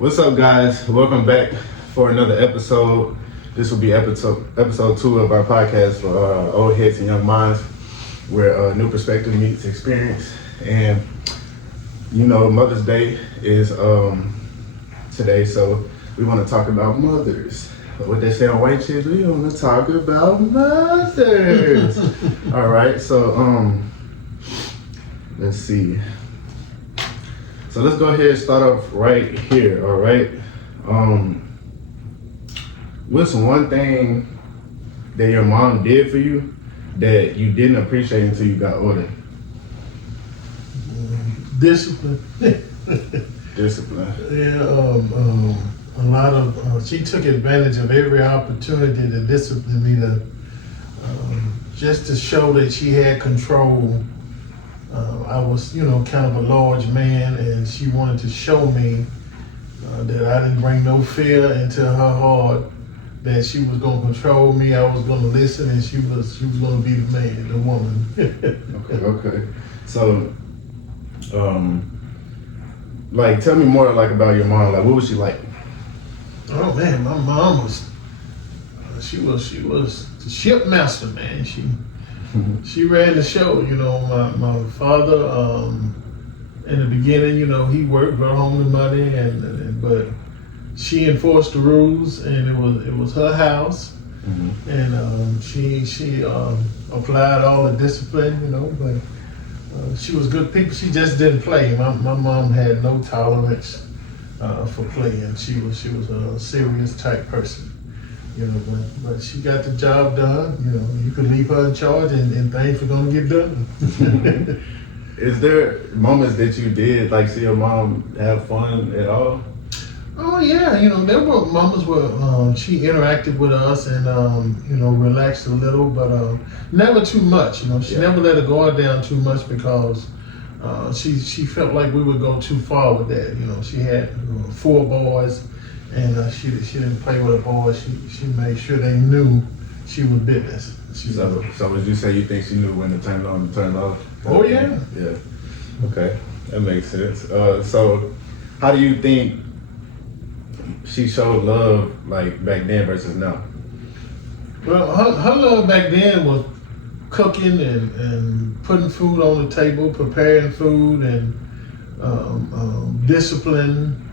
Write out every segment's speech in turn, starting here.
What's up, guys? Welcome back for another episode. This will be episode 2 of our podcast for old heads and young minds, where new perspective meets experience. And you know, Mother's Day is today, so we want to talk about mothers. What they say on White Chicks, we want to talk about mothers. All right, so let's see. So let's go ahead and start off right here, all right? What's one thing that your mom did for you that you didn't appreciate until you got older? Discipline. Discipline. Yeah, a lot of, she took advantage of every opportunity to discipline me just to show that she had control. I was, kind of a large man, and she wanted to show me that I didn't bring no fear into her heart, that she was going to control me, I was going to listen, and she was going to be the man, the woman. Okay. So, like, tell me more, like, about your mom. Like, what was she like? Oh man, my mom was, she was the shipmaster, man. She ran the show. My father, in the beginning, he worked, brought home the money, but she enforced the rules, and it was her house, and she applied all the discipline, but she was good people. She just didn't play. My mom had no tolerance for playing. She was a serious type person. But she got the job done. You could leave her in charge, and things were gonna get done. Is there moments that you did like see your mom have fun at all? Oh yeah, there were moments where she interacted with us and relaxed a little, but never too much. She never let her guard down too much because she felt like we would go too far with that. She had 4 boys. And she didn't play with the boys. She made sure they knew she was business. So would you say you think she knew when to turn it on and turn it off? Oh yeah. Yeah. Okay, that makes sense. So how do you think she showed love like back then versus now? Well, her love back then was cooking and putting food on the table, preparing food, and discipline.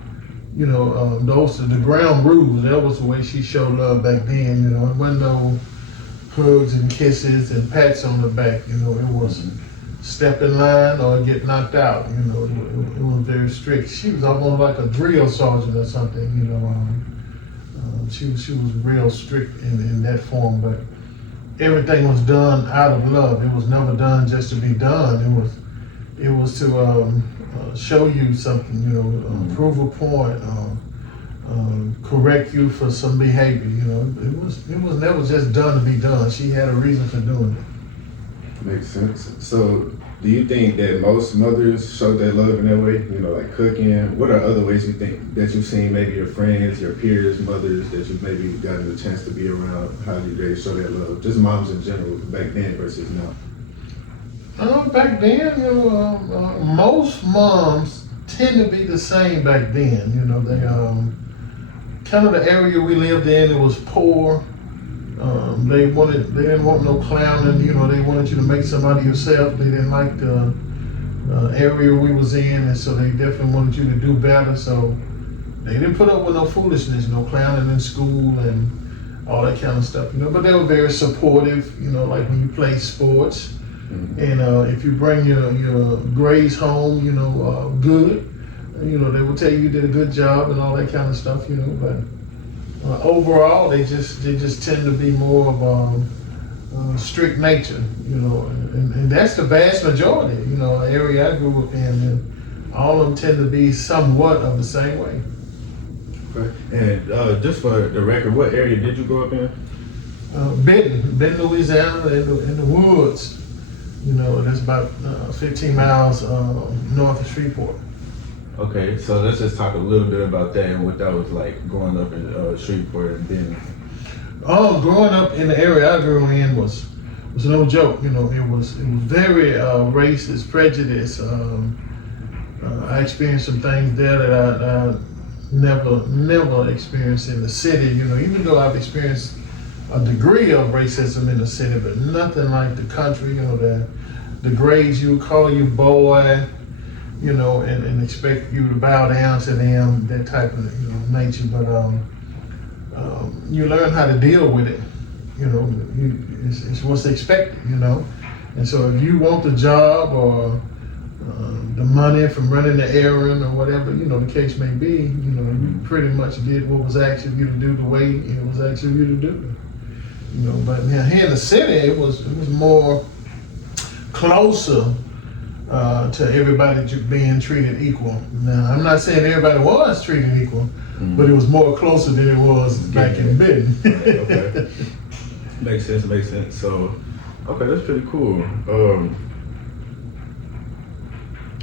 Those are the ground rules. That was the way she showed love back then. It wasn't no hugs and kisses and pats on the back. It was step in line or get knocked out. It was very strict. She was almost like a drill sergeant or something. She was real strict in that form. But everything was done out of love. It was never done just to be done. It was to show you something, prove a point, correct you for some behavior. It was never just done to be done. She had a reason for doing it. Makes sense. So, do you think that most mothers show their love in that way? Like cooking. What are other ways you think that you've seen maybe your friends, your peers, mothers that you've maybe gotten the chance to be around? How do they show their love? Just moms in general, back then versus now. Back then, most moms tend to be the same back then. They kind of the area we lived in, it was poor. They didn't want no clowning. They wanted you to make somebody yourself. They didn't like the area we was in, and so they definitely wanted you to do better. So they didn't put up with no foolishness, no clowning in school and all that kind of stuff. But they were very supportive. Like when you play sports. And if you bring your grades home, good, they will tell you did a good job and all that kind of stuff, But overall, they just tend to be more of strict nature, and that's the vast majority, the area I grew up in, and all of them tend to be somewhat of the same way. Okay. And just for the record, what area did you grow up in? Benton, Louisiana, in the woods. That's about 15 miles north of Shreveport. Okay, so let's just talk a little bit about that and what that was like growing up in Shreveport and then. Oh, growing up in the area I grew in was no joke. It was very racist, prejudice. I experienced some things there that I never experienced in the city. You know, even though I've experienced a degree of racism in the city, but nothing like the country. You know, the grades you call you boy, you know, and expect you to bow down to them, that type of nature. But you learn how to deal with it. You know, it's what's expected. You know, and so if you want the job or the money from running the errand or whatever, you know, the case may be, you know, you pretty much did what was asked of you to do the way it was asked of you to do. You know, but now here in the city, it was more closer to everybody being treated equal. Now, I'm not saying everybody was treated equal, but it was more closer than it was back in Benton. Okay. Makes sense. So, okay, that's pretty cool.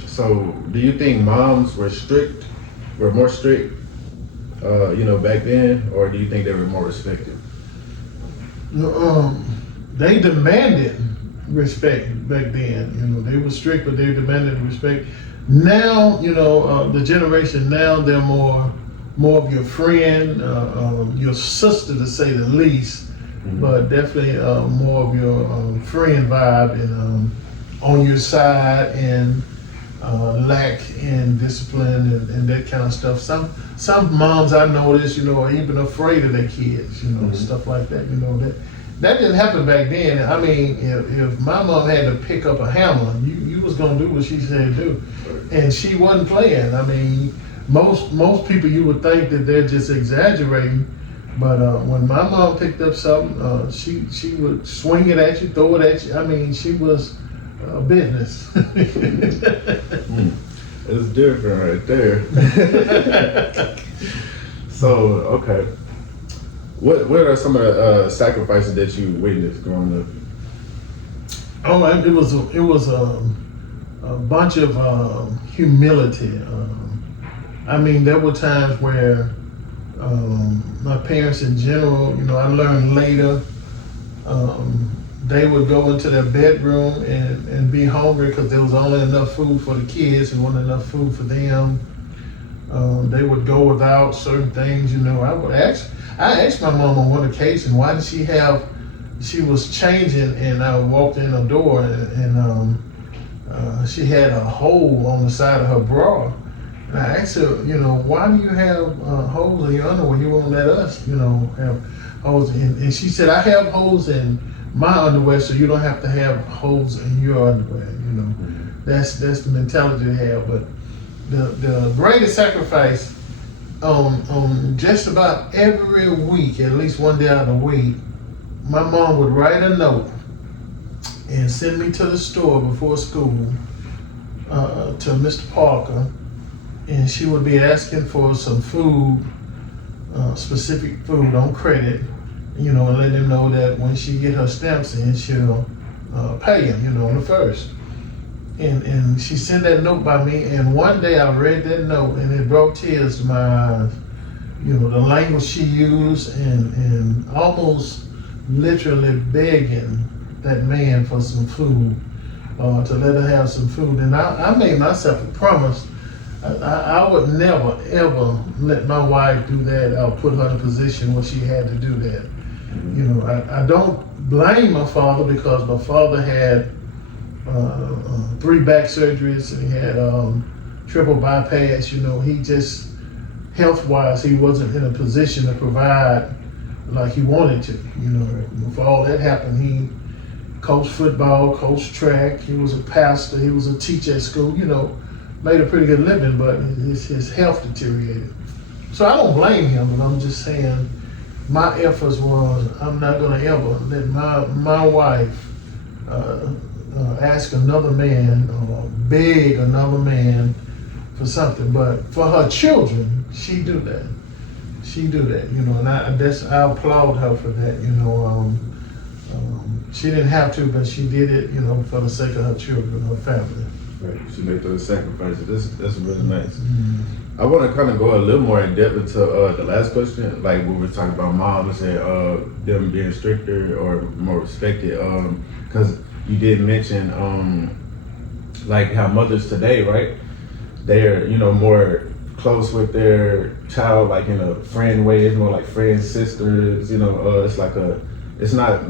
So, do you think moms were more strict, back then, or do you think they were more respected? They demanded respect back then. You know, they were strict, but they demanded respect. Now, you know, the generation now, they're more of your friend, your sister, to say the least, but definitely more of your friend vibe and on your side and lack in discipline and that kind of stuff. Some moms I noticed, you know, are even afraid of their kids, you know, stuff like that. You know, that didn't happen back then. I mean, if my mom had to pick up a hammer, you was gonna do what she said do, and she wasn't playing. I mean, most people you would think that they're just exaggerating, but when my mom picked up something, she would swing it at you, throw it at you. I mean, she was business. It's different right there. So, okay. What are some of the sacrifices that you witnessed growing up? Oh, it was a bunch of humility. I mean, there were times where my parents in general, you know, I learned later, they would go into their bedroom and be hungry because there was only enough food for the kids and wasn't enough food for them. They would go without certain things, you know. I asked my mom on one occasion, why did she was changing and I walked in the door and she had a hole on the side of her bra. And I asked her, you know, why do you have holes in your underwear? You won't let us, you know, have holes in. And she said, I have holes in my underwear, so you don't have to have holes in your underwear. You know, that's the mentality they have. But the greatest sacrifice on just about every week, at least one day out of the week, my mom would write a note and send me to the store before school to Mr. Parker, and she would be asking for some food, specific food on credit, you know, and let him know that when she get her stamps in, she'll pay him, you know, on the first. And she sent that note by me, and one day I read that note and it brought tears to my eyes. You know, the language she used and almost literally begging that man for some food, to let her have some food. And I made myself a promise. I would never, ever let my wife do that or put her in a position where she had to do that. You know, I don't blame my father because my father had 3 back surgeries and he had triple bypass. You know, he just, health-wise, he wasn't in a position to provide like he wanted to. You know, before all that happened, he coached football, coached track, he was a pastor, he was a teacher at school, you know, made a pretty good living, but his health deteriorated. So I don't blame him, but I'm just saying my efforts was, I'm not gonna ever let my wife ask another man or beg another man for something, but for her children, she do that, you know, and I applaud her for that, you know. She didn't have to, but she did it, you know, for the sake of her children, her family. Right. She made those sacrifices. That's really nice. I want to kind of go a little more in depth into the last question, like when we were talking about moms and them being stricter or more respected, because you did mention like how mothers today, right? They're, you know, more close with their child, like in a friend way. It's more like friends, sisters. You know, it's like it's not.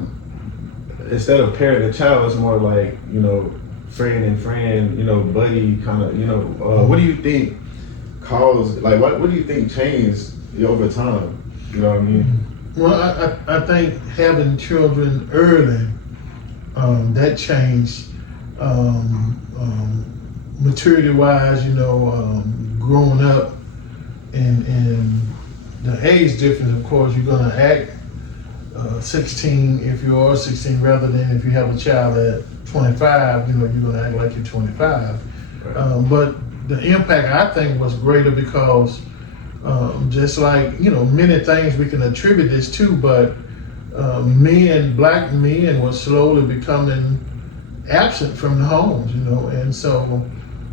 Instead of parent and child, it's more like, you know, friend and friend. You know, buddy kind of. You know, what do you think caused? Like, what do you think changed over time? You know what I mean? Well, I think having children early, that changed maturity-wise, you know, growing up, and the age difference, of course, you're gonna act 16 if you are 16 rather than if you have a child at 25, you know, you're gonna act like you're 25. Right. But the impact, I think, was greater because just like, you know, many things we can attribute this to, but black men were slowly becoming absent from the homes, you know, and so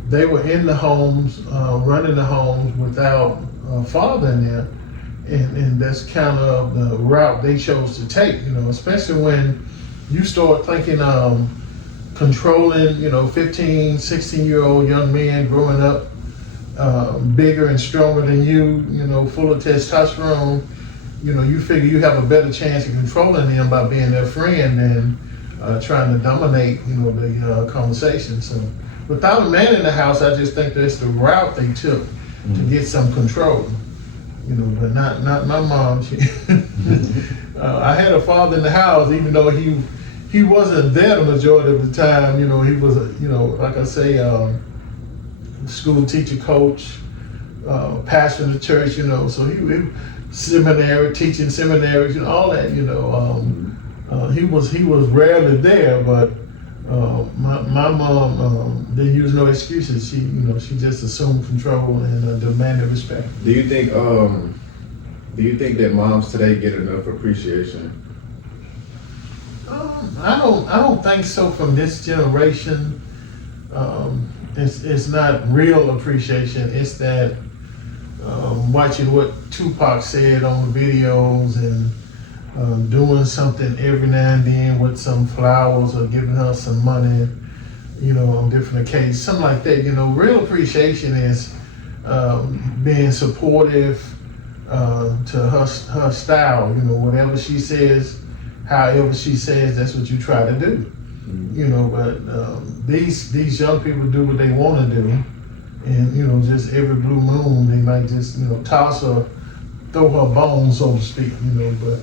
they were in the homes, running the homes without a father in there, and that's kind of the route they chose to take, you know, especially when you start thinking controlling, you know, 15, 16-year-old young men growing up bigger and stronger than you know, full of testosterone. You know, you figure you have a better chance of controlling them by being their friend than trying to dominate, you know, the conversation. So without a man in the house, I just think that's the route they took to get some control. You know, but not my mom. She, I had a father in the house, even though he wasn't there the majority of the time. You know, he was, you know, like I say, school teacher, coach, pastor in the church. You know, so he seminary, teaching seminaries, you know, all that. You know, he was rarely there, but my mom didn't use no excuses. She, you know, she just assumed control and demanded respect. Do you think that moms today get enough appreciation? I don't think so. From this generation, it's not real appreciation. It's that watching what Tupac said on the videos and doing something every now and then with some flowers or giving her some money, you know, on different occasions, something like that. You know, real appreciation is being supportive to her style. You know, whatever she says, however she says, that's what you try to do. You know, but these young people do what they want to do, and you know, just every blue moon they might just, you know, toss her, throw her bones, so to speak. You know, but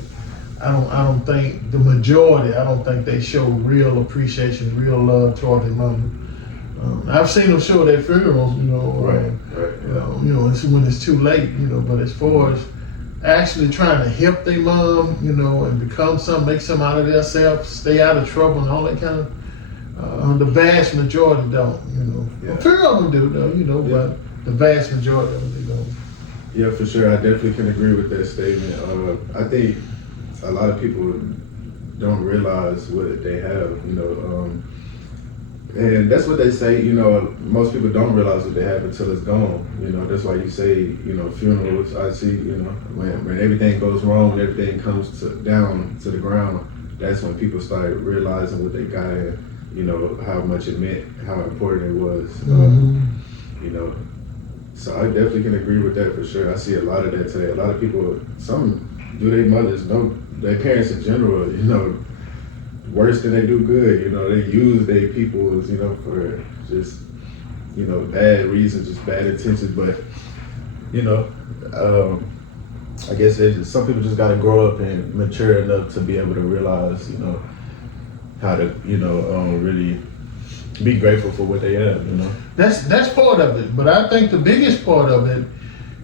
I don't think the majority. I don't think they show real appreciation, real love toward their mother. I've seen them show their funerals, you know, Right. you know, it's when it's too late, you know. But as far as actually trying to help their mom, you know, and become something, make something out of themselves, stay out of trouble and all that kind of, the vast majority don't, you know. Yeah. A few of them do, though, you know, Yeah. but the vast majority of them, they don't. Yeah, for sure. I definitely can agree with that statement. I think a lot of people don't realize what they have, you know, and that's what they say, you know, most people don't realize what they have until it's gone. You know, that's why you say, you know, funerals, I see, you know, when everything goes wrong, when everything comes down to the ground, that's when people start realizing what they got and, you know, how much it meant, how important it was, you know. So I definitely can agree with that for sure. I see a lot of that today. A lot of people, some do their mothers, no, their parents in general, you know, worse than they do good. You know, they use their people, you know, for just, you know, bad reasons, just bad intentions. But, you know, I guess some people just got to grow up and mature enough to be able to realize, you know, how to, you know, really be grateful for what they have, you know. That's part of it, but I think the biggest part of it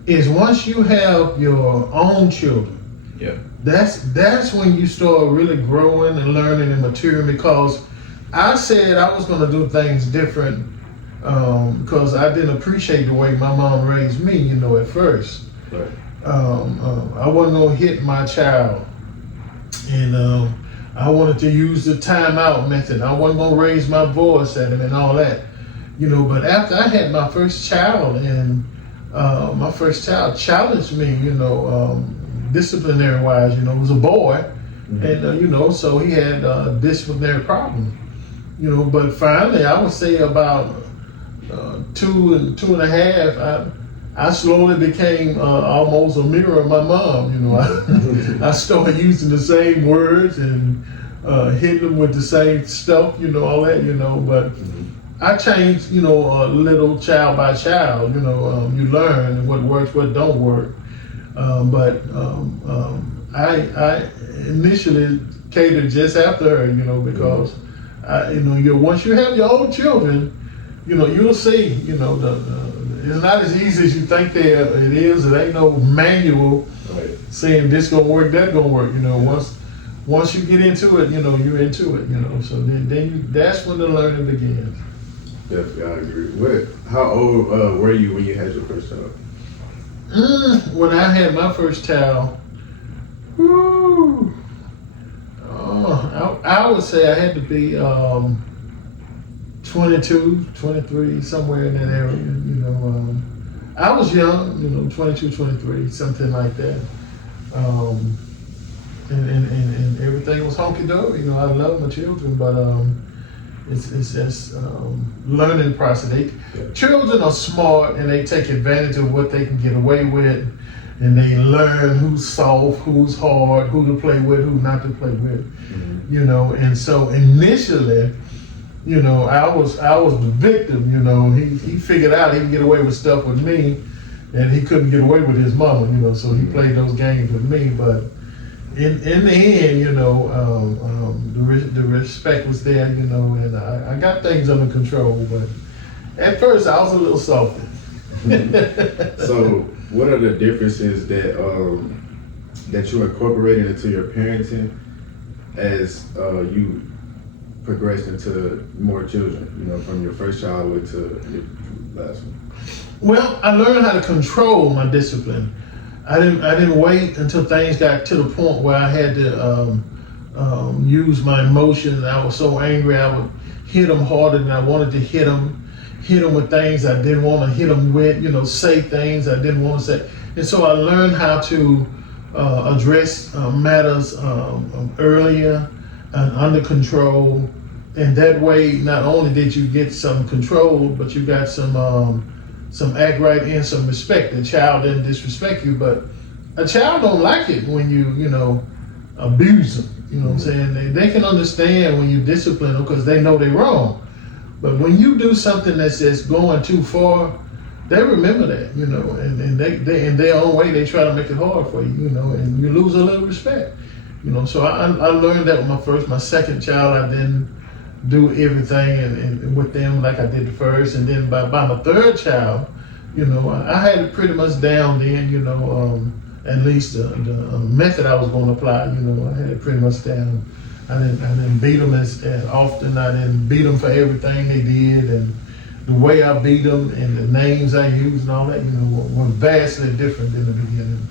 is once you have your own children. Yeah. That's when you start really growing and learning and maturing, because I said I was going to do things different because I didn't appreciate the way my mom raised me, you know, at first. Right. I wasn't going to hit my child, and I wanted to use the timeout method. I wasn't going to raise my voice at him and all that, you know. But after I had my first child, and my first child challenged me, you know, disciplinary wise, you know, it was a boy, and you know, so he had a disciplinary problem, you know. But finally, I would say about 2 and a half, I slowly became almost a mirror of my mom. You know, I started using the same words and hitting them with the same stuff. You know, all that. You know, but I changed. You know, a little child by child. You know, you learn what works, what don't work. I initially catered just after her. You know, because once you have your own children, you know, you'll see. You know, it's not as easy as you think it is. It ain't no manual saying this gonna work, that gonna work. You know, once you get into it, you know, you're into it. You know, so then that's when the learning begins. Definitely, I agree. How old were you when you had your first child? When I had my first child, I would say I had to be 22, 23, somewhere in that area. You know, I was young, you know, 22, 23, something like that. And everything was honky-dory. You know, I love my children, but it's just learning process. Children are smart and they take advantage of what they can get away with, and they learn who's soft, who's hard, who to play with, who not to play with. You know, and so initially, you know, I was the victim. You know, he figured out he could get away with stuff with me, and he couldn't get away with his mama. You know, so he played those games with me. But in the end, you know, the respect was there. You know, and I got things under control. But at first, I was a little salty. So, what are the differences that you incorporated into your parenting as you progressed into more children, you know, from your first child to your last one? Well, I learned how to control my discipline. I didn't wait until things got to the point where I had to use my emotions. I was so angry, I would hit them harder than I wanted to hit them with things I didn't want to hit them with, you know, say things I didn't want to say. And so I learned how to address matters earlier and under control. And that way, not only did you get some control, but you got some act right and some respect. The child didn't disrespect you, but a child don't like it when you know, abuse them. You know what I'm saying? They can understand when you discipline them because they know they're wrong. But when you do something that's just going too far, they remember that, you know, and they in their own way, they try to make it hard for you, you know, and you lose a little respect, you know. So I learned that with my second child, I didn't do everything and with them like I did the first. And then by my third child, you know, I had it pretty much down then, you know, at least the method I was going to apply, you know, I had it pretty much down. I didn't beat them as often. I didn't beat them for everything they did, and the way I beat them and the names I used and all that, you know, were vastly different in the beginning.